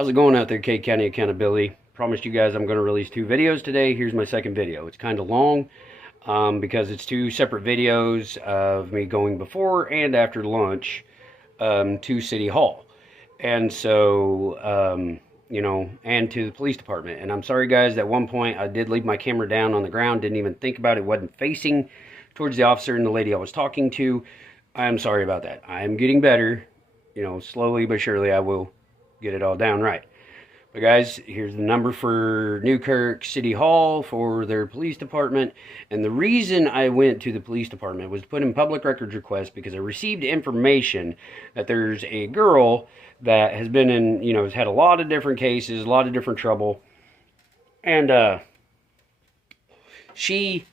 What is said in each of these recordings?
How's it going out there, K County Accountability? Promised you guys I'm going to release 2 videos today. Here's my second video. It's kind of long because it's 2 separate videos of me going before and after lunch to City Hall. And so, and to the police department. And I'm sorry, guys, at one point I did leave my camera down on the ground, didn't even think about it, wasn't facing towards the officer and the lady I was talking to. I'm sorry about that. I am getting better. Slowly but surely I will get it all down right. But guys, here's the number for Newkirk City Hall for their police department. And the reason I went to the police department was to put in public records request because I received information that there's a girl that has been in, has had a lot of different cases, a lot of different trouble. And she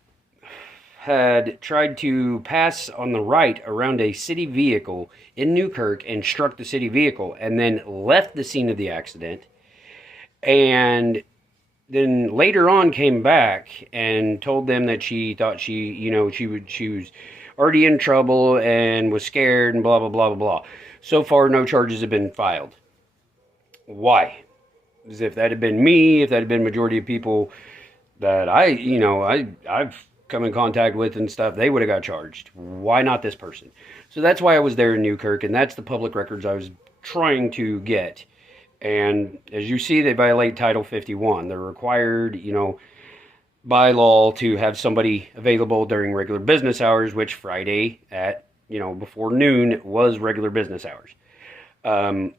had tried to pass on the right around a city vehicle in Newkirk and struck the city vehicle and then left the scene of the accident, and then later on came back and told them that she thought she was already in trouble and was scared and blah blah blah blah blah. So far no charges have been filed. Why? As if that had been me, if that had been majority of people that I've come in contact with and stuff, they would have got charged. Why not this person? So that's why I was there in Newkirk, and that's the public records I was trying to get. And as you see, they violate Title 51. They're required, by law to have somebody available during regular business hours, which Friday at, before noon was regular business hours.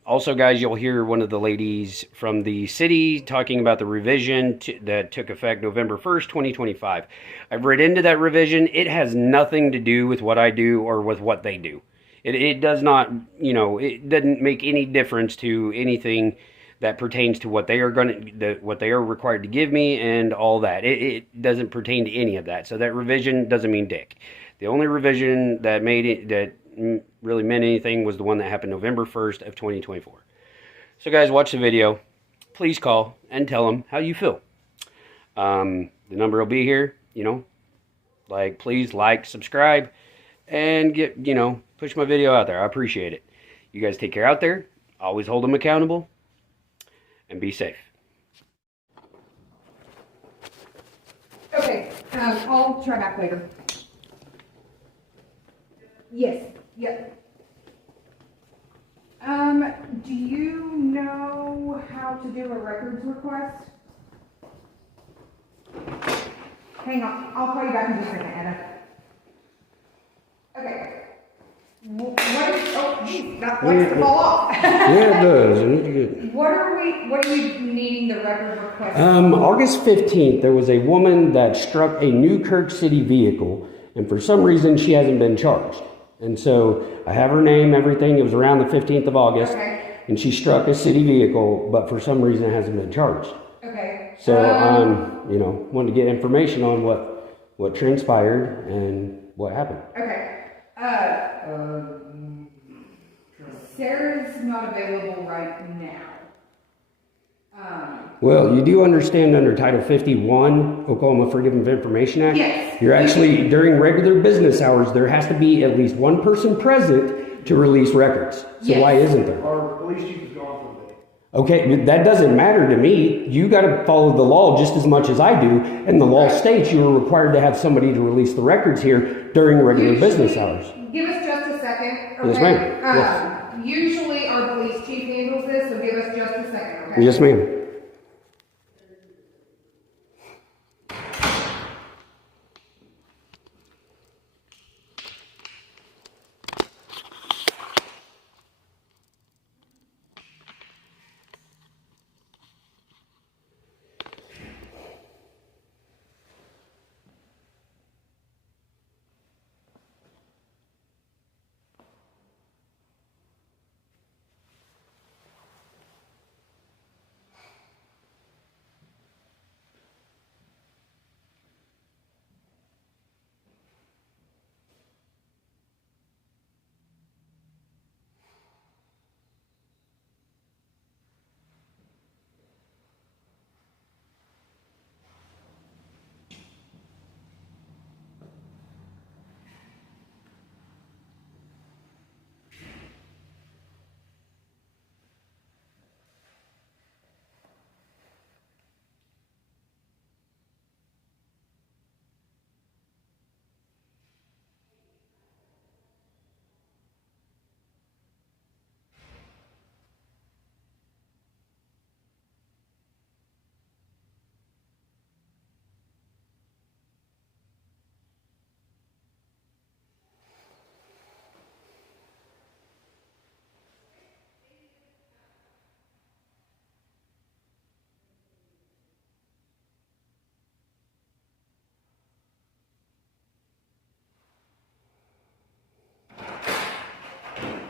Also, guys, you'll hear one of the ladies from the city talking about the revision that took effect November 1st, 2025. I've read into that revision. It has nothing to do with what I do or with what they do. It does not, it doesn't make any difference to anything that pertains to what they are what they are required to give me and all that. It doesn't pertain to any of that. So that revision doesn't mean dick. The only revision that made it, that really meant anything, was the one that happened November 1st of 2024. So guys, watch the video. Please call and tell them how you feel. The number will be here, please like, subscribe, and push my video out there. I appreciate it. You guys take care out there. Always hold them accountable and be safe. Okay, I'll try back later. Yes. Yep. Do you know how to do a records request? Hang on, I'll call you back in just a second, Anna. Okay. That likes to fall off. Yeah, it does. What are you needing the record request? August 15th, there was a woman that struck a Newkirk city vehicle, and for some reason she hasn't been charged. And so I have her name, everything. It was around the 15th of August. Okay. And she struck a city vehicle, but for some reason it hasn't been charged. Okay. So, wanted to get information on what transpired and what happened. Okay. Sarah's not available right now. Well, you do understand under Title 51, Oklahoma Freedom of Information Act, yes. You're actually, during regular business hours, there has to be at least one person present to release records. So yes. Why isn't there? Our police chief is gone for the day. Okay, that doesn't matter to me. You got to follow the law just as much as I do, and the law states you are required to have somebody to release the records here during regular business hours. Give us just a second. Okay? Yes, ma'am. Yes. Usually our police chief handles this, so give us just a second, okay? Yes, ma'am.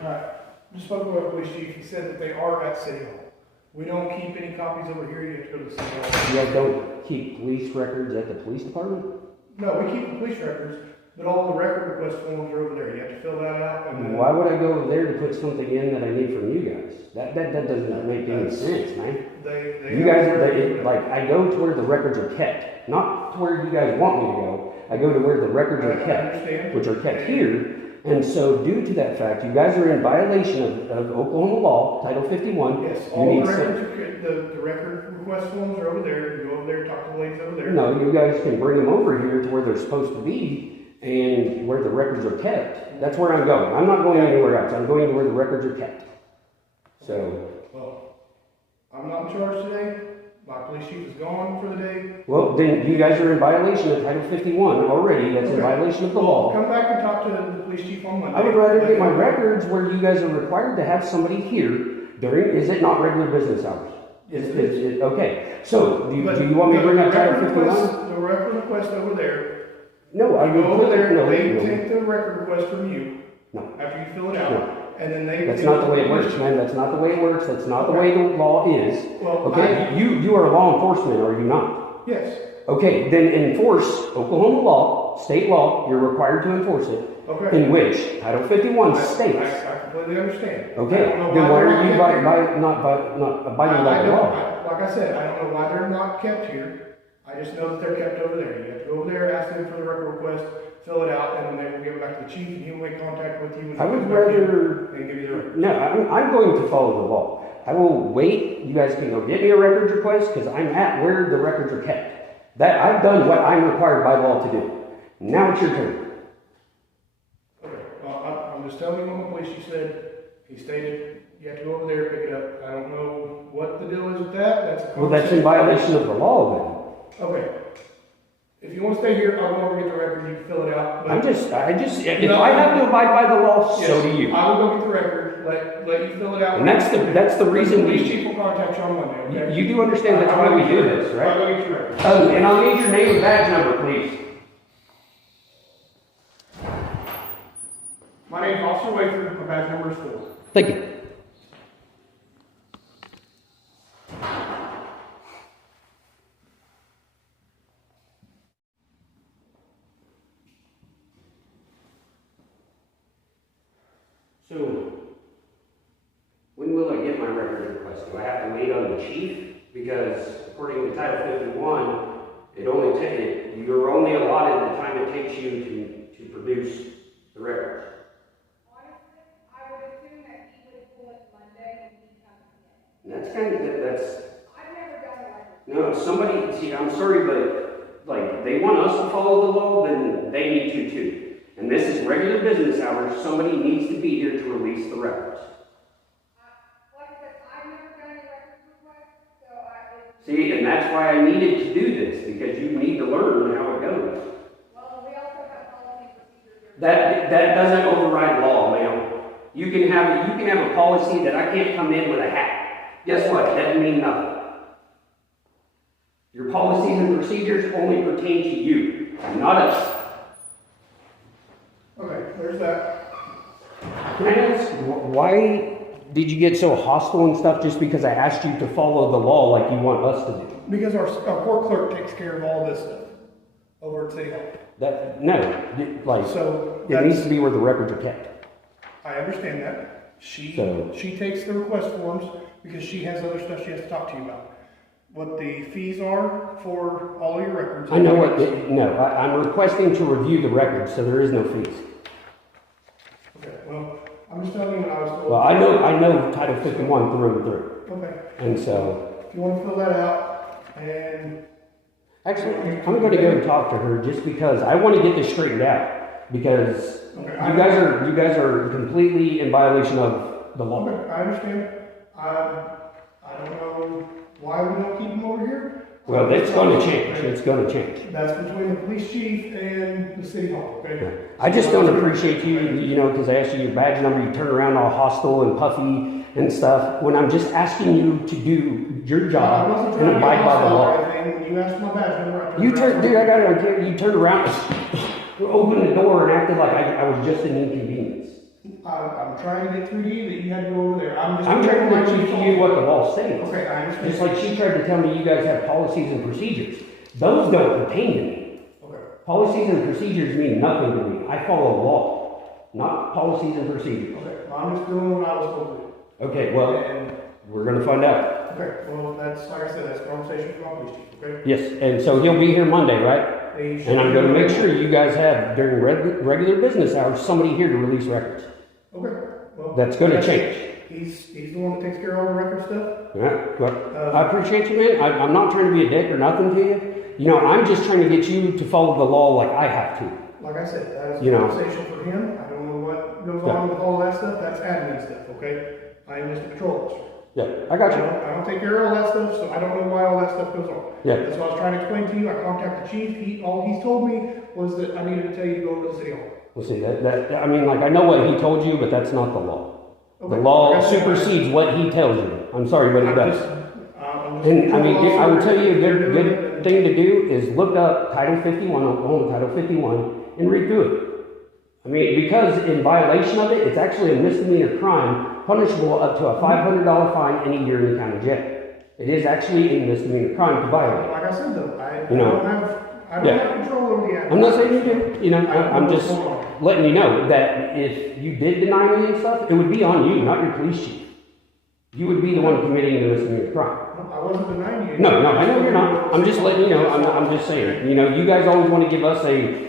Alright, just spoke with our police chief, he said that they are at City Hall. We don't keep any copies over here, you have to go to City Hall. You guys don't keep police records at the police department? No, we keep the police records, but all the record request forms are over there, you have to fill that out and then. Why would I go over there to put something in that I need from you guys? That doesn't make any sense, man. You guys, like, I go to where the records are kept, not to where you guys want me to go. I go to where the records are kept, which are kept here. And so, due to that fact, you guys are in violation of Oklahoma law, Title 51. Yes, all the records, the record request forms are over there, you go over there, talk to the ladies over there. No, you guys can bring them over here to where they're supposed to be and where the records are kept. That's where I'm going. I'm not going anywhere else. I'm going to where the records are kept. So. Well, I'm not in charge today. My police chief is gone for the day. Well, then you guys are in violation of Title 51 already. That's in violation of the law. Come back and talk to the police chief on Monday. I would rather get my records where you guys are required to have somebody here during, is it not regular business hours? Okay, so do you want me to bring up Title 51? The record request over there. No, I You go over there, no. they take the record request from you. No. After you fill it out. No. And then they. That's not the way it works, man. That's not the way it works. That's not the way the law is. Well, Okay, you are law enforcement, are you not? Yes. Okay, then enforce Oklahoma law, state law. You're required to enforce it. Okay. In which Title 51 states. I completely understand. Okay, then why are you not abiding by the law? Like I said, I don't know why they're not kept here. I just know that they're kept over there. You have to go over there, ask them for the record request, fill it out, and then they will give it back to the chief, and he will make contact with you. I would rather. And give you the record. No, I'm going to follow the law. I will wait. You guys can go get me a records request because I'm at where the records are kept. That I've done what I'm required by law to do. Now it's your turn. Okay. Well, I'm just telling you what my police chief said. He stated you have to go over there and pick it up. I don't know what the deal is with that. That's in violation of the law Okay. If you want to stay here, I'll go over and get the record. You can fill it out. then. If I have to abide by the law, so do you. I will go get the record. Let you fill it out. And that's the reason the police chief will contact you on Monday. Okay? You do understand that's why we do this, right? I'll go get your record. And I'll need your name and badge number, please. My name is Officer Wafer. My badge number is 4. Thank you. So, when will I get my record request? Do I have to wait on the chief? Because according to Title 51, you're only allotted the time it takes you to produce the records. Honestly, I would assume that he would pull it Monday when he comes in. And that's I've never done a record. no, see, I'm sorry, but like they want us to follow the law, then they need to too. And this is regular business hours. Somebody needs to be here to release the records. Like I said, I've never done a record request, so See, and that's why I needed to do this, because you need to learn how it goes. well, we also have policy procedures here. That doesn't override law, ma'am. You can have a policy that I can't come in with a hat. Guess what? That doesn't mean nothing. Your policies and procedures only pertain to you, not us. Okay, there's that. Can I ask, why did you get so hostile and stuff just because I asked you to follow the law like you want us to do? Because our court clerk takes care of all this stuff over at City Hall. So it needs to be where the records are kept. I understand that. She takes the request forms because she has other stuff she has to talk to you about. What the fees are for all your records. I know what. I'm requesting to review the records, so there is no fees. Okay. Well, I'm just telling you what I was told. Well, I know Title 51 through and through. Okay. And so. If you want to fill that out, and actually, I'm going to go and talk to her just because I want to get this straightened out because you guys are completely in violation of the law. Okay, I understand. I don't know why we don't keep them over here. Well, it's going to change. It's going to change. That's between the police chief and the city hall, okay? I just don't appreciate you, because I asked you your badge number, you turn around all hostile and puffy and stuff, when I'm just asking you to do your job and abide by the law. When you asked my badge number, You turned around, opened the door and acted like I was just an inconvenience. I'm trying to get through to you that you had to go over there. I'm I'm trying to teach you what the law states. Okay, I understand. Just like she tried to tell me you guys have policies and procedures. Those don't pertain to me. Okay. Policies and procedures mean nothing to me. I follow law, not policies and procedures. Okay, well, I'm just doing what I was told to do. Okay, well, And, we're going to find out. okay, well, that's, like I said, that's a conversation with my police chief, okay? Yes, and so he'll be here Monday, right? And I'm going to make sure you guys have, during regular business hours, somebody here to release records. Okay. Well, That's going to change. He's the one that takes care of all the record stuff. Yeah, well, I appreciate you, man. I'm not trying to be a dick or nothing to you. You know, I'm just trying to get you to follow the law like I have to. Like I said, that is You a know. conversation for him. I don't know what goes on with all that stuff. That's admin stuff, okay? I am just a patrol officer. Yeah, I got you. I don't take care of all that stuff, so I don't know why all that stuff goes on. Yeah. That's what I was trying to explain to you. I contacted the chief. All he's told me was that I needed to tell you to go to the city hall. Well, see, I mean, like, I know what he told you, but that's not the law. Okay. The law Like I said, supersedes what he tells you. I'm sorry, but it I'm does. just And I mean, I would tell you a You're doing good thing to do is look up Title 51, Oklahoma Title 51, and read through it. I mean, because in violation of it, it's actually a misdemeanor crime, punishable up to a $500 fine and a year in county jail. It is actually a misdemeanor crime to violate. Like I said though, I You know. don't have control over the act. I'm not saying you do. You know, I'm just letting you know that if you did deny me and stuff, it would be on you, not your police chief. You would be the one committing the misdemeanor crime. I wasn't denying you. No, I know you're not. I'm just letting you know. I'm just saying. You know, you guys always want to give us a,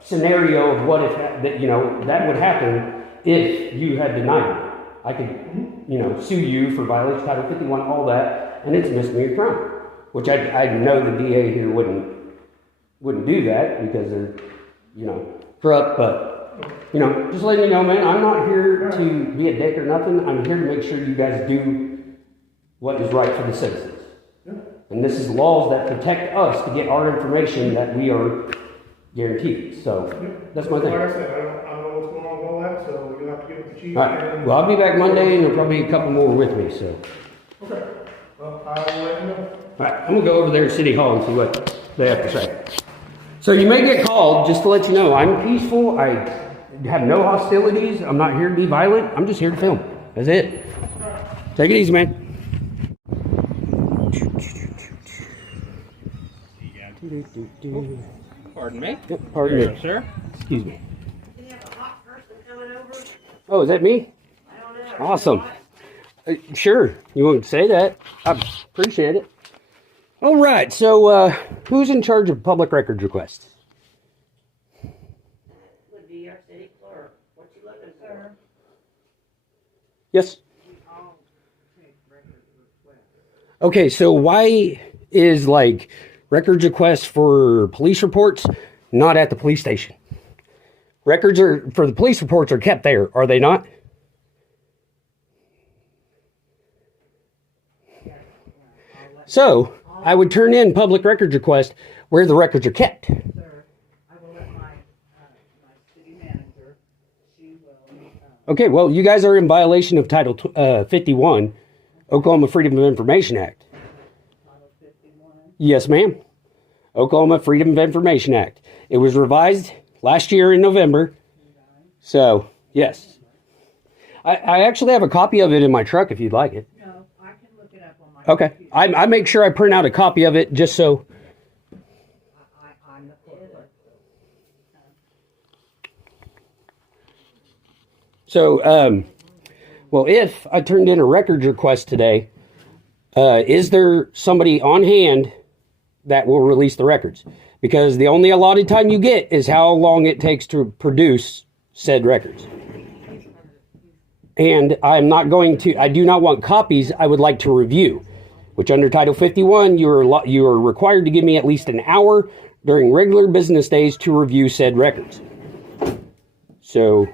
scenario of what if that, that would happen if you had denied me. I could, sue you for violation of Title 51, all that, and it's a misdemeanor crime. Which I know the DA here wouldn't do that because they're, corrupt, but. Just letting you know, man, I'm not here to be a dick or nothing. I'm here to make sure you guys do what is right for the citizens. Yeah. And this is laws that protect us to get our information that we are guaranteed. So that's my thing. Like I said, I don't know what's going on with all that, so you'll have to get with the chief. All right. Well, I'll be back Monday, and there'll probably be a couple more with me. So. Okay. Well, I will let you know. All right. I'm gonna go over there to City Hall and see what they have to say. So you may get called, just to let you know. I'm peaceful. I have no hostilities. I'm not here to be violent. I'm just here to film. That's it. Take it easy, man. Pardon me? Yep, pardon me. Sir? Excuse me. Do you have a hot person coming over? Oh, is that me? I don't know. Awesome. Sure. You want to say that? I appreciate it. All right. So, who's in charge of public records requests? Would be our city clerk. What you looking for? Yes. Okay, so why is records requests for police reports not at the police station? Records for the police reports are kept there, are they not? So I would turn in public records requests where the records are kept. Sir, I will let my city manager, she will. Okay, well, you guys are in violation of Title 51, Oklahoma Freedom of Information Act. Title 51. Yes, ma'am. Oklahoma Freedom of Information Act. It was revised last year in November. So, yes. I actually have a copy of it in my truck if you'd like it. No, I can look it up on my Okay. computer. I make sure I print out a copy of it just so. I'm the clerk. So, well, if I turned in a records request today, is there somebody on hand that will release the records? Because the only allotted time you get is how long it takes to produce said records. And I do not want copies. I would like to review, which under Title 51, you are required to give me at least an hour during regular business days to review said records. So,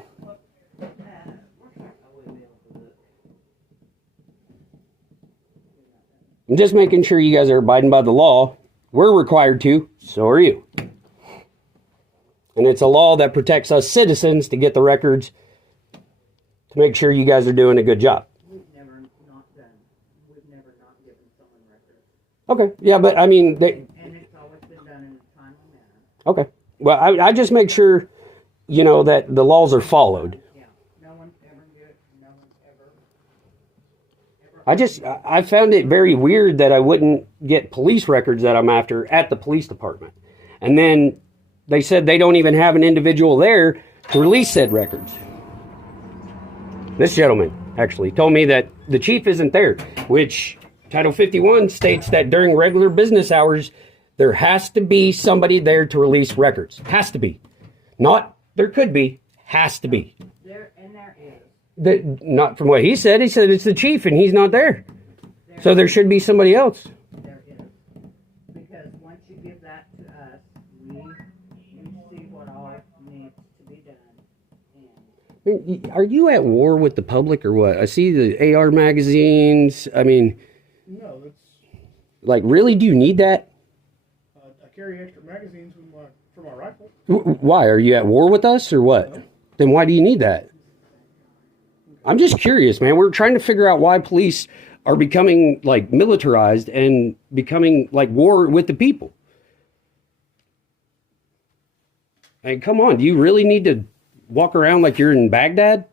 I'm just making sure you guys are abiding by the law. We're required to, so are you. And it's a law that protects us citizens to get the records to make sure you guys are doing a good job. We've never not given someone records. Okay, yeah, but I mean, And it's always been done in a timely manner. okay. Well, I just make sure you know, that the laws are followed. Yeah, no one ever knew it, no one ever. I found it very weird that I wouldn't get police records that I'm after at the police department. And then they said they don't even have an individual there to release said records. This gentleman actually told me that the chief isn't there, which Title 51 states that during regular business hours, there has to be somebody there to release records. Has to be. Not there could be, has to be. There is. Not from what he said. He said it's the chief and he's not there. So there should be somebody else. There is. Because once you give that to us, we see what all needs to be done. And Are you at war with the public or what? I see the AR magazines. I mean, No, it's, like, really? Do you need that? I carry extra magazines for my rifle. Why? Are you at war with us or what? No. Then why do you need that? I'm just curious, man. We're trying to figure out why police are becoming, like, militarized and becoming, like, war with the people. Hey, come on. Do you really need to walk around like you're in Baghdad?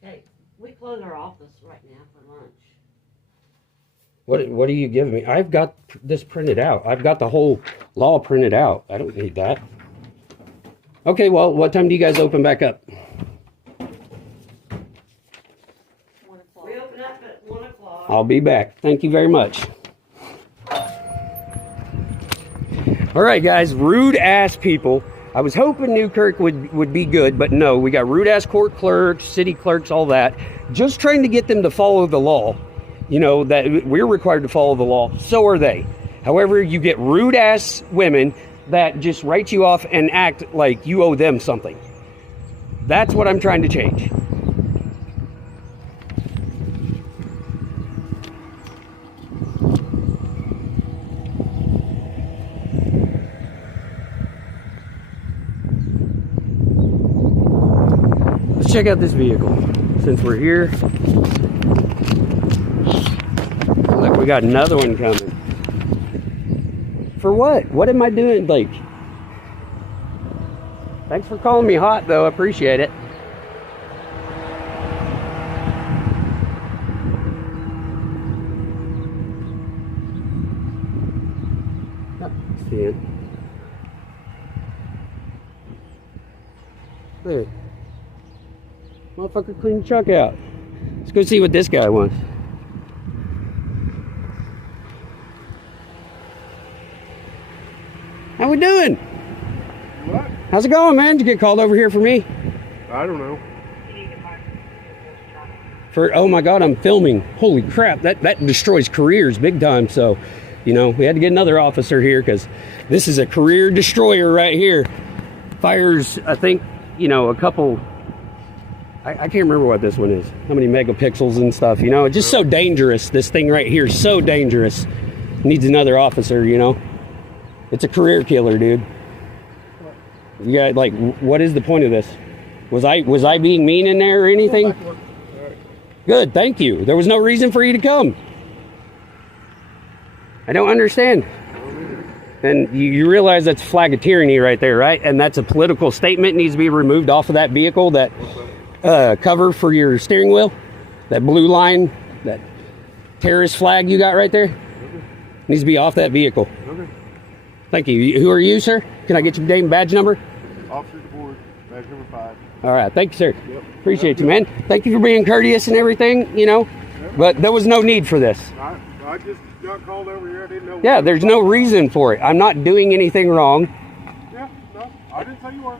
Hey, we close our office right now for lunch. What are you giving me? I've got this printed out. I've got the whole law printed out. I don't need that. Okay, well, what time do you guys open back up? 1 o'clock. We open up at 1 o'clock. I'll be back. Thank you very much. All right, guys, rude ass people. I was hoping Newkirk would be good, but no, we got rude ass court clerks, city clerks, all that. Just trying to get them to follow the law. You know, that we're required to follow the law. So are they. However, you get rude ass women that just write you off and act like you owe them something. That's what I'm trying to change. Let's check out this vehicle since we're here. Look, we got another one coming. For what? What am I doing? Like, thanks for calling me hot, though. I appreciate it. See it. Look. Motherfucker cleaned the truck out. Let's go see what this guy wants. How we doing? What? How's it going, man? Did you get called over here for me? I don't know. Oh my God, I'm filming. Holy crap, that destroys careers big time. So, you know, we had to get another officer here because this is a career destroyer right here. Fires, I think, you know, a couple. I can't remember what this one is. How many megapixels and stuff, you know? It's just so dangerous. This thing right here is so dangerous. Needs another officer, you know? It's a career killer, dude. You got, like, what is the point of this? Was I being mean in there or anything? Good, thank you. There was no reason for you to come. I don't understand. And you realize that's a flag of tyranny right there, right? And that's a political statement, needs to be removed off of that vehicle, that cover for your steering wheel, that blue line, that terrorist flag you got right there, needs to be off that vehicle. Thank you. Who are you, sir? Can I get your name and badge number? Officer DeBoard, badge number 5. All right. Thank you, sir. Appreciate you, man. Thank you for being courteous and everything, you know. But there was no need for this. I just got called over here. I didn't know. Yeah, there's no reason for it. I'm not doing anything wrong. Yeah, no, I didn't say you were.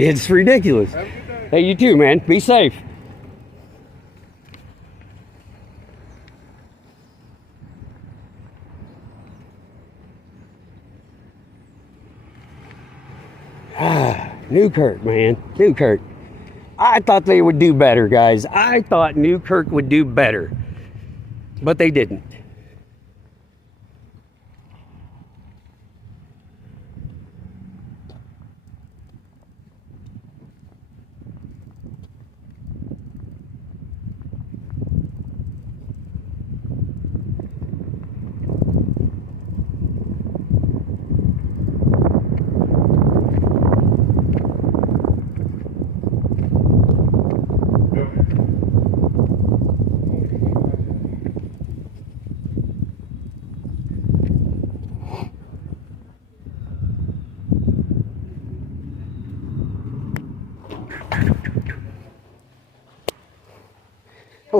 It's ridiculous. Have a good day. Hey, you too, man. Be safe. Newkirk, man. Newkirk. I thought they would do better, guys. I thought Newkirk would do better. But they didn't.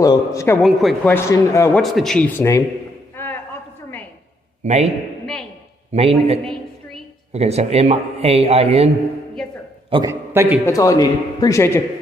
Hello. Just got one quick question. What's the chief's name? Officer Main. May? Main. Main? Like Main Street? Okay, so M-A-I-N? Yes, sir. Okay, thank you. That's all I needed. Appreciate you.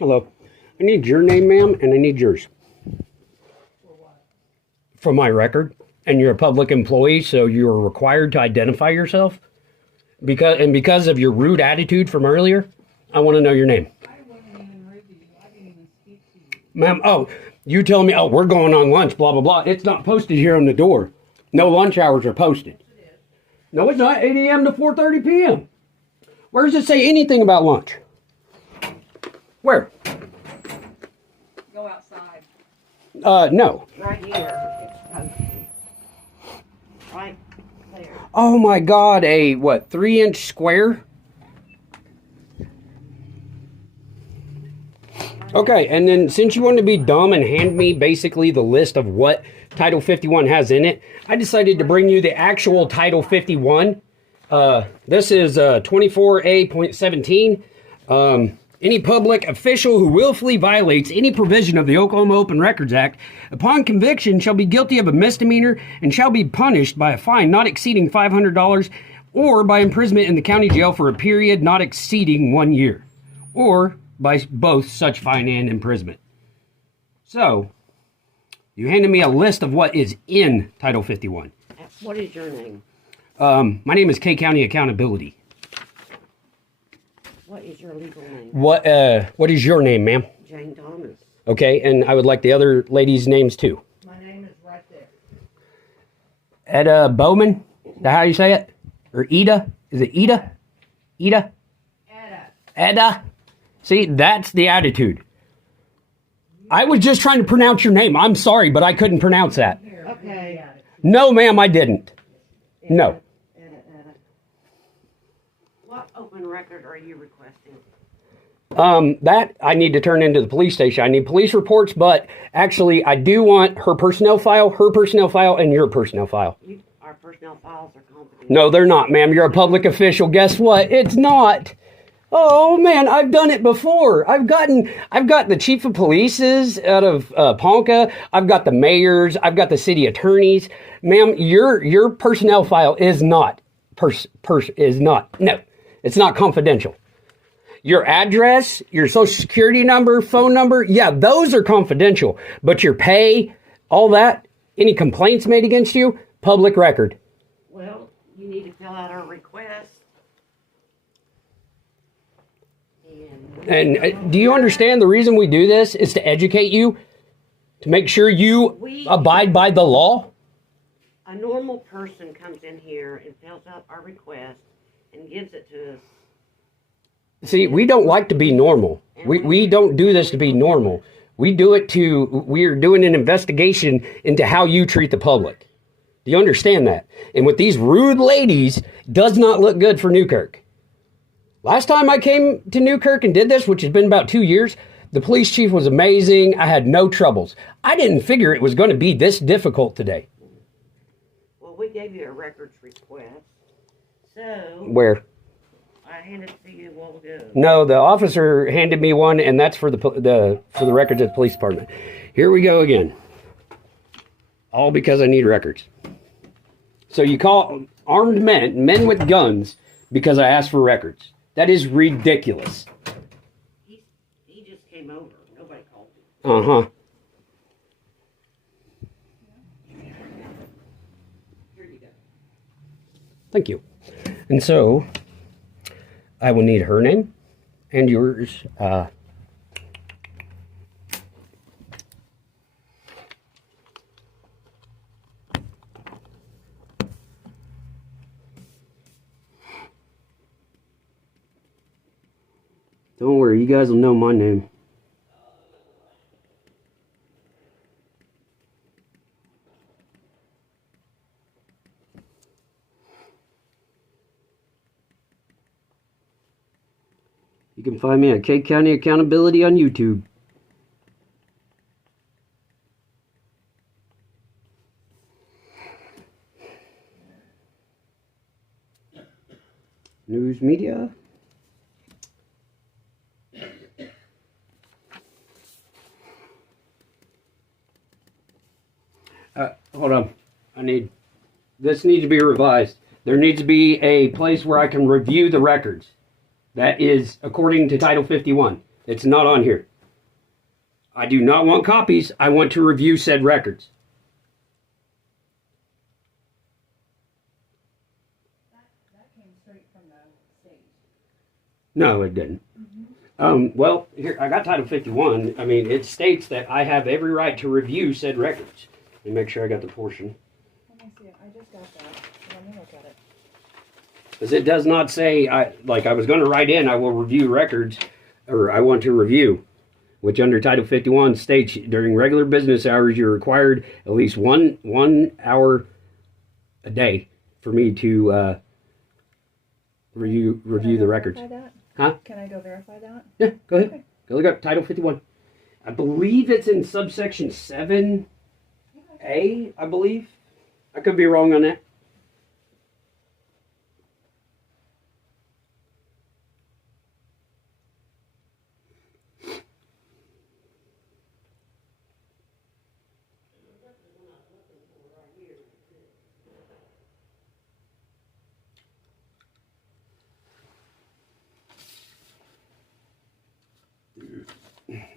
Hello. I need your name, ma'am, and I need yours. For my record. And you're a public employee, so you're required to identify yourself. Because of your rude attitude from earlier, I want to know your name. I wasn't even rude to you. I didn't even speak to you. Ma'am, you telling me, we're going on lunch, blah, blah, blah. It's not posted here on the door. No lunch hours are posted. No, it's not. 8 a.m. to 4:30 p.m. Where does it say anything about lunch? Where? Go outside. No. Right here, it's posted. Right there. Oh my God, a 3-inch square? Okay, and then since you want to be dumb and hand me basically the list of what Title 51 has in it, I decided to bring you the actual Title 51. This is 24A.17. Any public official who willfully violates any provision of the Oklahoma Open Records Act upon conviction shall be guilty of a misdemeanor and shall be punished by a fine not exceeding $500 or by imprisonment in the county jail for a period not exceeding 1 year, or by both such fine and imprisonment. So, you handed me a list of what is in Title 51. What is your name? My name is K County Accountability. What is your legal name? What is your name, ma'am? Jane Thomas. Okay, and I would like the other ladies' names too. My name is right there. Etta Bowman? Is that how you say it? Or Ida? Is it Ida? Ida? Etta? See, that's the attitude. I was just trying to pronounce your name. I'm sorry, but I couldn't pronounce that. Okay. No, ma'am, I didn't. No. What open record are you requesting? That I need to turn into the police station. I need police reports, but actually I do want her personnel file, and your personnel file. Our personnel files are confidential. No, they're not, ma'am. You're a public official. Guess what? It's not. Oh man, I've done it before. I've got the chief of polices out of Ponca. I've got the mayors. I've got the city attorneys. Ma'am, your personnel file is not no, it's not confidential. Your address, your social security number, phone number, yeah, those are confidential. But your pay, all that, any complaints made against you, public record. Well, you need to fill out our request. And do you understand the reason we do this is to educate you, to make sure you abide by the law? A normal person comes in here and fills out our request and gives it to us. See, we don't like to be normal. We don't do this to be normal. We're doing an investigation into how you treat the public. Do you understand that? And with these rude ladies, does not look good for Newkirk. Last time I came to Newkirk and did this, which has been about 2 years, the police chief was amazing. I had no troubles. I didn't figure it was going to be this difficult today. Well, we gave you a records request. So. Where? I handed it to you a while ago. No, the officer handed me one, and that's for the records at the police department. Here we go again. All because I need records. So you call armed men with guns because I asked for records. That is ridiculous. He just came over. Nobody called him. Uh-huh. Here you go. Thank you. And so, I will need her name and yours. Don't worry, you guys will know my name. You can find me at K County Accountability on YouTube. News media. Hold on. This needs to be revised. There needs to be a place where I can review the records. That is according to Title 51. It's not on here. I do not want copies. I want to review said records. That came straight from the state. No, it didn't. Well, here, I got Title 51. I mean, it states that I have every right to review said records. Let me make sure I got the portion. Let me see it. I just got that. Let me look at it. Because it does not say, I was going to write in, I will review records, or I want to review, which under Title 51 states during regular business hours, you're required at least one hour a day for me to review the records. That? Huh? Can I go verify that? Yeah, go ahead. Okay. Go look up Title 51. I believe it's in subsection 7A, I believe. I could be wrong on that.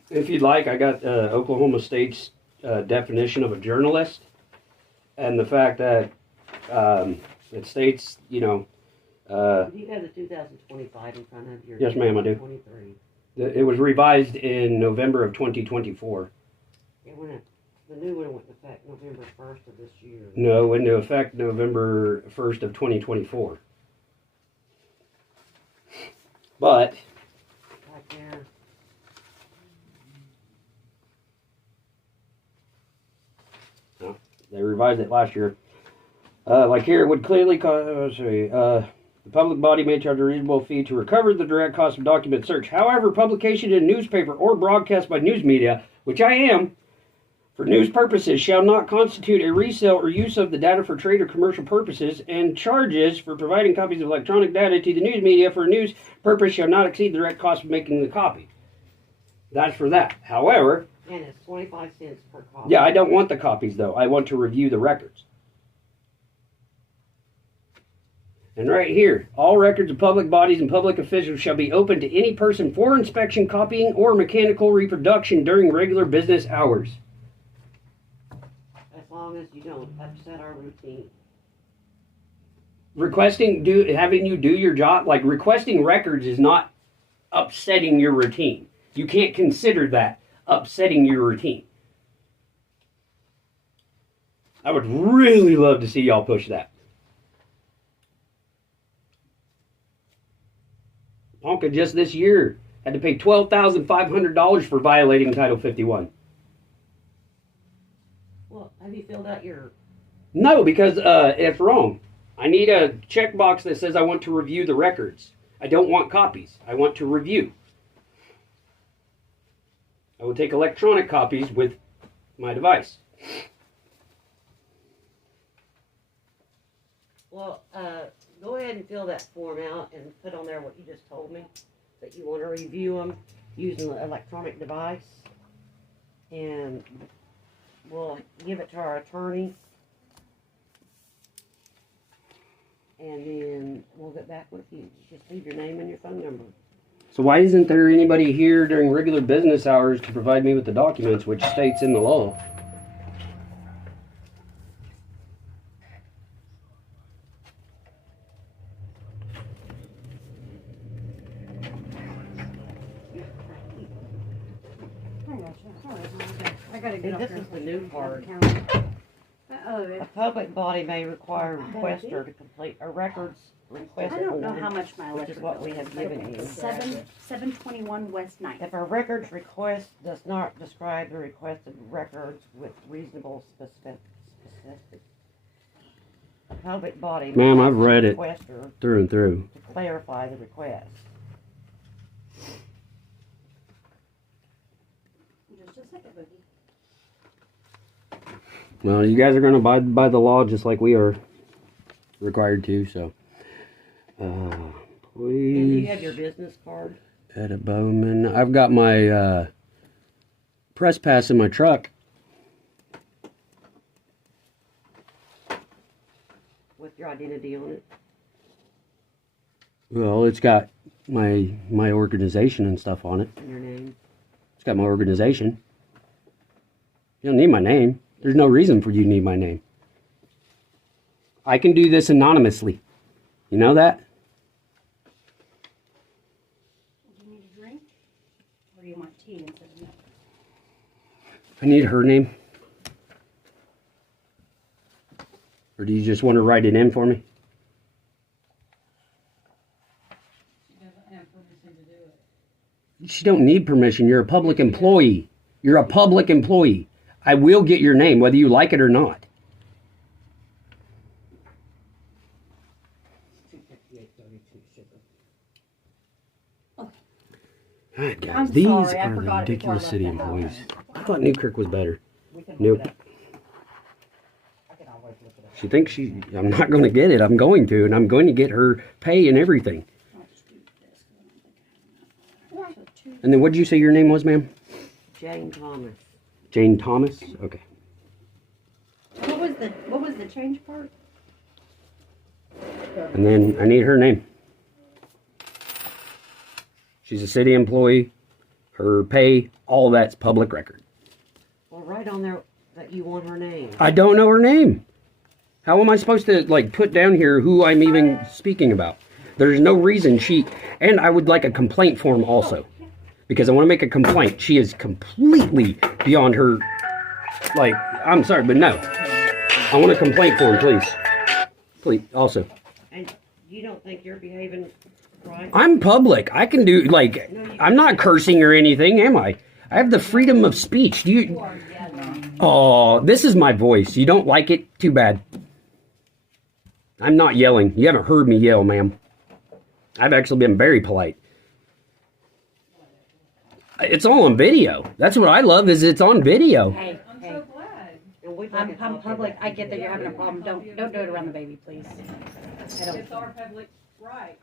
If you'd like, I got Oklahoma State's definition of a journalist, and the fact that it states, Do you have the 2025 in front of you? Yes, ma'am, I do. 23. It was revised in November of 2024. The new one went into effect November 1st of this year. No, went into effect November 1st of 2024. But Right there. they revised it last year. Like here, it would clearly the public body may charge a reasonable fee to recover the direct cost of document search. However, publication in newspaper or broadcast by news media, which I am, for news purposes, shall not constitute a resale or use of the data for trade or commercial purposes, and charges for providing copies of electronic data to the news media for a news purpose shall not exceed the direct cost of making the copy. That's for that. However, And it's 25 cents per copy. yeah, I don't want the copies, though. I want to review the records. And right here, all records of public bodies and public officials shall be open to any person for inspection, copying, or mechanical reproduction during regular business hours. As long as you don't upset our routine. Having you do your job, like requesting records is not upsetting your routine. You can't consider that upsetting your routine. I would really love to see y'all push that. Ponca just this year had to pay $12,500 for violating Title 51. Well, have you filled out your... No, because it's wrong. I need a checkbox that says I want to review the records. I don't want copies. I want to review. I will take electronic copies with my device. Well, go ahead and fill that form out and put on there what you just told me, that you want to review them using the electronic device. And we'll give it to our attorney. And then we'll get back with you. Just leave your name and your phone number. So why isn't there anybody here during regular business hours to provide me with the documents, which states in the law? I gotta get And up this there. is the new part. Oh, A public body may require a requester to complete a records request I don't know form, how much my which is electric what bill we is. have given you. 721 West 9th. If a records request does not describe the requested records with reasonable specific, a public body may Ma'am, ask I've the read it requester through and through. to clarify the request. Just a second, Boogie. Well, you guys are going to abide by the law just like we are required to, so. And do Please. you have your business card? Etta Bowman. I've got my press pass in my truck. With your identity on it? Well, it's got my organization and stuff on it. And your name? It's got my organization. You don't need my name. There's no reason for you to need my name. I can do this anonymously. You know that? Do you need a drink? Or do you want tea instead of milk? I need her name. Or do you just want to write it in for me? She don't need permission. You're a public employee. You're a public employee. I will get your name whether you like it or not. Alright, guys, I'm these sorry, I are the forgot it before I ridiculous left city the house. employees. I thought Newkirk was better. We can Nope. look it up. I can always look it up. She thinks I'm not going to get it. I'm going to, and I'm going to get her pay and everything. I'll just do this 'cause I don't think I have enough. So two- And then what did you say your name was, ma'am? Jane Thomas. Jane Thomas? Okay. What was the change part? And then I need her name. She's a city employee. Her pay, all that's public record. Well, write on there that you want her name. I don't know her name. How am I supposed to, like, put down here who I'm even speaking about? There's no reason and I would like a complaint form also. Because I want to make a complaint. She is completely beyond her, like, I'm sorry, but no. I want a complaint form, please. Please, also. And you don't think you're behaving right? I'm public. I can do, like, I'm not cursing or anything, am I? I have the freedom of speech. Do you? Oh, this is my voice. You don't like it? Too bad. I'm not yelling. You haven't heard me yell, ma'am. I've actually been very polite. It's all on video. That's what I love, is it's on video. Hey, I'm hey. so glad. And we'd like I'm to talk to you public. about I get that you're having a problem. Don't do it around the baby, please. I don't. It's our public right.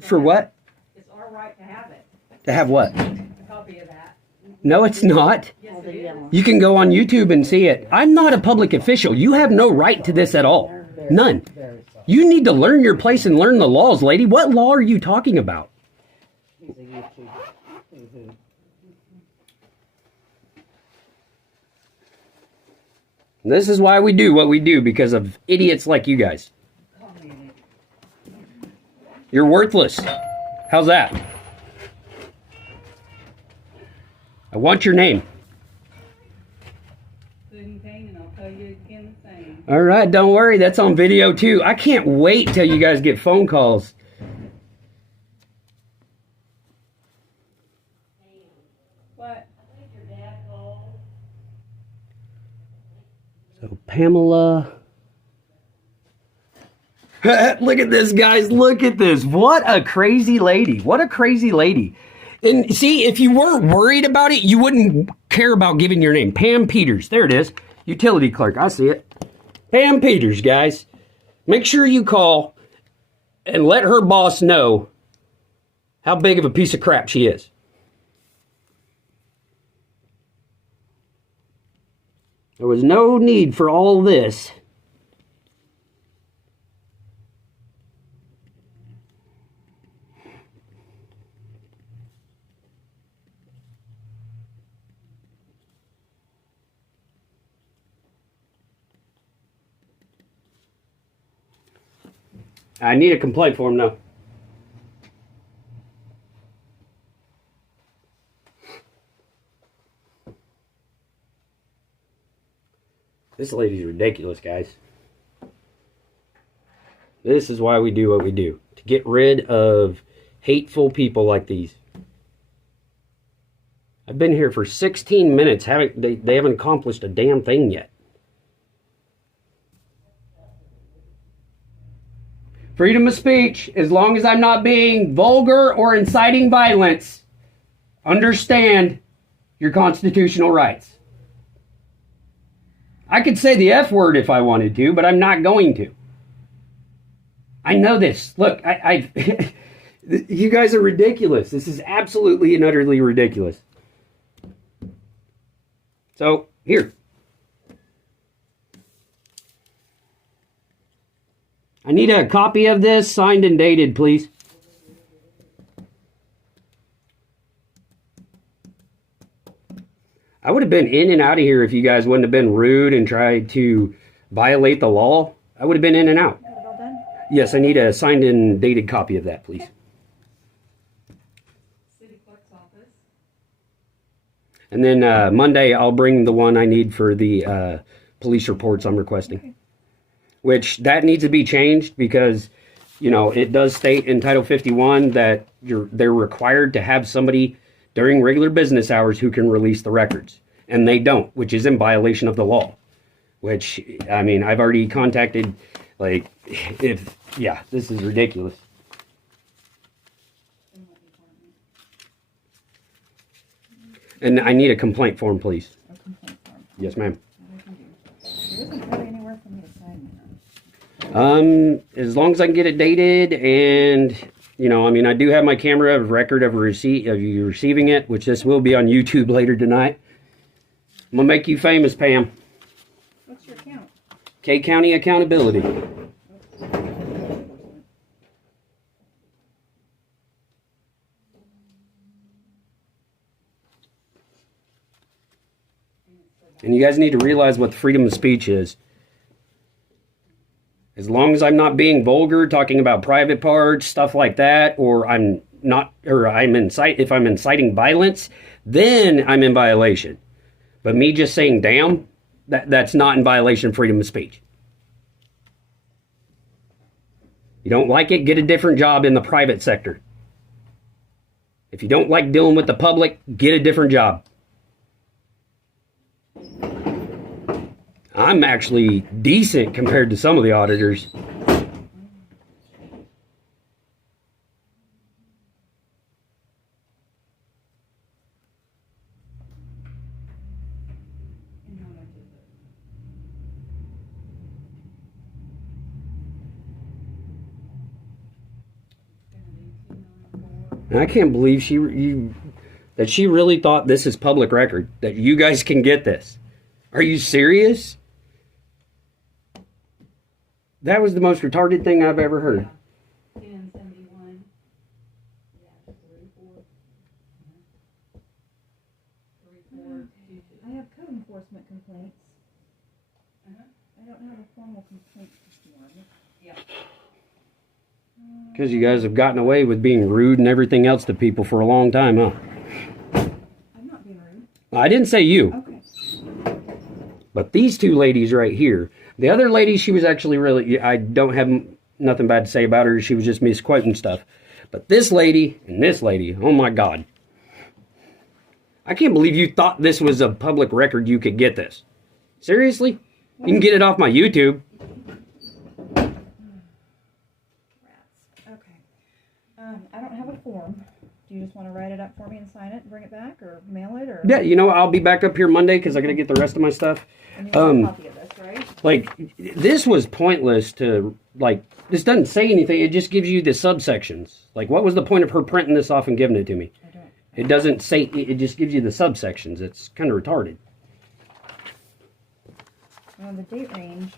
For what? It's our right to have it. To have what? A copy of that. No, it's not. Yes, All it the is. yellow. You can go on YouTube and see it. I'm not a public official. You have no right to this at all. None. You need to learn your place and learn the laws, lady. What law are you talking about? He's a YouTube. Mhm. This is why we do what we do, because of idiots like you guys. You're worthless. How's that? I want your name. Pudding Kane, and I'll tell you again the same. All right, don't worry. That's on video too. I can't wait till you guys get phone calls. What? So Pamela. Look at this, guys. Look at this. What a crazy lady. What a crazy lady. And see, if you weren't worried about it, you wouldn't care about giving your name. Pam Peters. There it is. Utility clerk. I see it. Pam Peters, guys. Make sure you call and let her boss know how big of a piece of crap she is. There was no need for all this. I need a complaint form now. This lady's ridiculous, guys. This is why we do what we do. To get rid of hateful people like these. I've been here for 16 minutes. They haven't accomplished a damn thing yet. Freedom of speech, as long as I'm not being vulgar or inciting violence, understand your constitutional rights. I could say the F word if I wanted to, but I'm not going to. I know this. Look, you guys are ridiculous. This is absolutely and utterly ridiculous. So, here. I need a copy of this, signed and dated, please. I would have been in and out of here if you guys wouldn't have been rude and tried to violate the law. I would have been in and out. Got it all done? Yes, I need a signed and dated copy of that, please. City clerk's office. And then Monday, I'll bring the one I need for the police reports I'm requesting. Okay. Which, that needs to be changed because, you know, it does state in Title 51 that they're required to have somebody during regular business hours who can release the records. And they don't, which is in violation of the law. Which, I mean, I've already contacted, like, this is ridiculous. And I need a complaint form, please. A complaint form. Yes, ma'am. That I can do. There isn't really anywhere for me to sign that. As long as I can get it dated and, you know, I mean, I do have my camera of record of you receiving it, which this will be on YouTube later tonight. I'm going to make you famous, Pam. What's your account? K County Accountability. And you guys need to realize what the freedom of speech is. As long as I'm not being vulgar, talking about private parts, stuff like that, or if I'm inciting violence, then I'm in violation. But me just saying damn, that's not in violation of freedom of speech. You don't like it, get a different job in the private sector. If you don't like dealing with the public, get a different job. I'm actually decent compared to some of the auditors. And I can't believe she really thought this is public record, that you guys can get this. Are you serious? That was the most retarded thing I've ever heard. 1071. Yeah, 34. 3422. I have code enforcement complaints. I don't have a formal complaint form. Yeah. Because you guys have gotten away with being rude and everything else to people for a long time, huh? I'm not being rude. I didn't say you. Okay. But these two ladies right here, the other lady, she was actually really, I don't have nothing bad to say about her. She was just misquoting stuff. But this lady and this lady, oh my God. I can't believe you thought this was a public record you could get this. Seriously? You can get it off my YouTube. Rats. Okay. I don't have a form. Do you just want to write it up for me and sign it and bring it back or mail it or? Yeah, you know, I'll be back up here Monday because I got to get the rest of my stuff. And you want a copy of this, right? Like, this was pointless to, like, this doesn't say anything. It just gives you the subsections. Like, what was the point of her printing this off and giving it to me? I don't. It doesn't say, it just gives you the subsections. It's kind of retarded. Well, the date range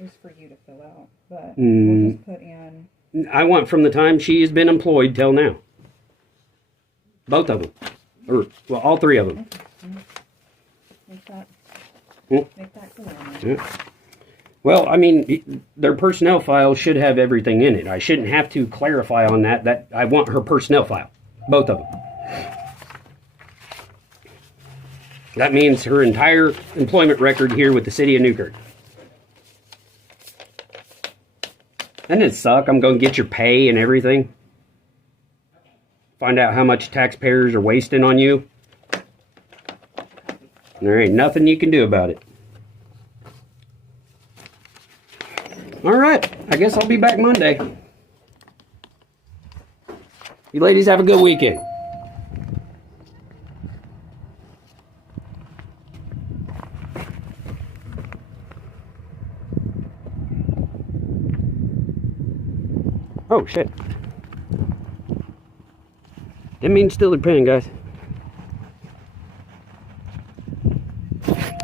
is for you to fill out, but Mm. we'll just put in. I want from the time she has been employed till now. Both of them. Or, well, all three of them. Make that. Hmm. Make that clear. Yeah. Well, I mean, their personnel file should have everything in it. I shouldn't have to clarify on that. That I want her personnel file. Both of them. That means her entire employment record here with the city of Newkirk. Doesn't it suck? I'm going to get your pay and everything. Find out how much taxpayers are wasting on you. And there ain't nothing you can do about it. All right. I guess I'll be back Monday. You ladies have a good weekend. Oh, shit. Didn't mean to steal the pen, guys.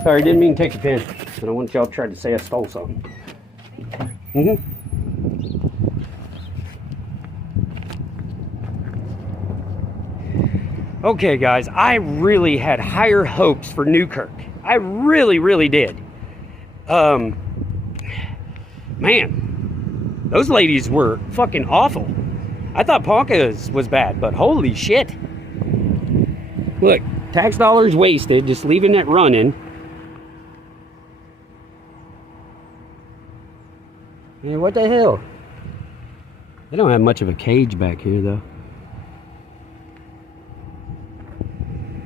Sorry, didn't mean to take the pen. I don't want y'all to try to say I stole something. Okay, guys, I really had higher hopes for Newkirk. I really, really did. Man, those ladies were fucking awful. I thought Ponca's was bad, but holy shit. Look, tax dollars wasted, just leaving it running. Man, what the hell? They don't have much of a cage back here, though.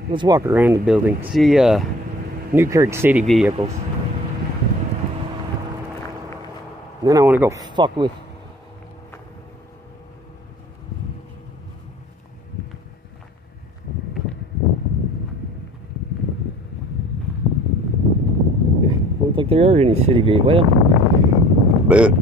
Let's walk around the building, see Newkirk city vehicles. And then I want to go fuck with... I don't think there are any city vehicles. Well, but